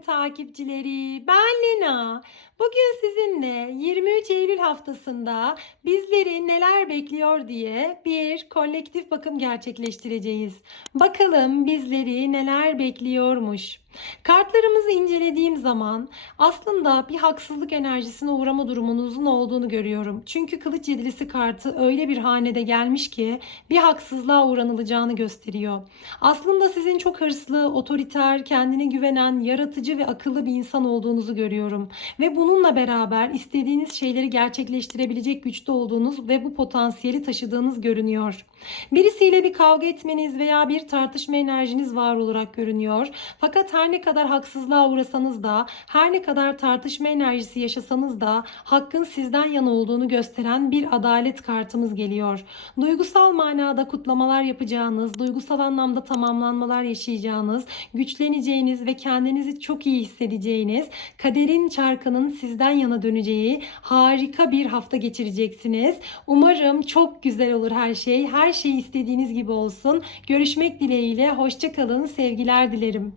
takipçileri. Ben Lena. Bugün sizinle 23 Eylül haftasında bizleri neler bekliyor diye bir kolektif bakım gerçekleştireceğiz. Bakalım bizleri neler bekliyormuş. Kartlarımızı incelediğim zaman aslında bir haksızlık enerjisine uğrama durumunuzun olduğunu görüyorum. Çünkü kılıç yedilisi kartı öyle bir hanede gelmiş ki bir haksızlığa uğranılacağını gösteriyor. Aslında sizin çok hırslı, otoriter, kendine güvenen, yaratıcı ve akıllı bir insan olduğunuzu görüyorum. Ve bununla beraber istediğiniz şeyleri gerçekleştirebilecek güçte olduğunuz ve bu potansiyeli taşıdığınız görünüyor. Birisiyle bir kavga etmeniz veya bir tartışma enerjiniz var olarak görünüyor. Fakat her ne kadar haksızlığa uğrasanız da, her ne kadar tartışma enerjisi yaşasanız da hakkın sizden yana olduğunu gösteren bir adalet kartımız geliyor. Duygusal manada kutlamalar yapacağınız, duygusal anlamda tamamlanmalar yaşayacağınız, güçleneceğiniz ve kendinizi çok iyi hissedeceğiniz, kaderin çarkının sizden yana döneceği harika bir hafta geçireceksiniz. Umarım çok güzel olur her şey. Her şey istediğiniz gibi olsun. Görüşmek dileğiyle. Hoşçakalın. Sevgiler dilerim.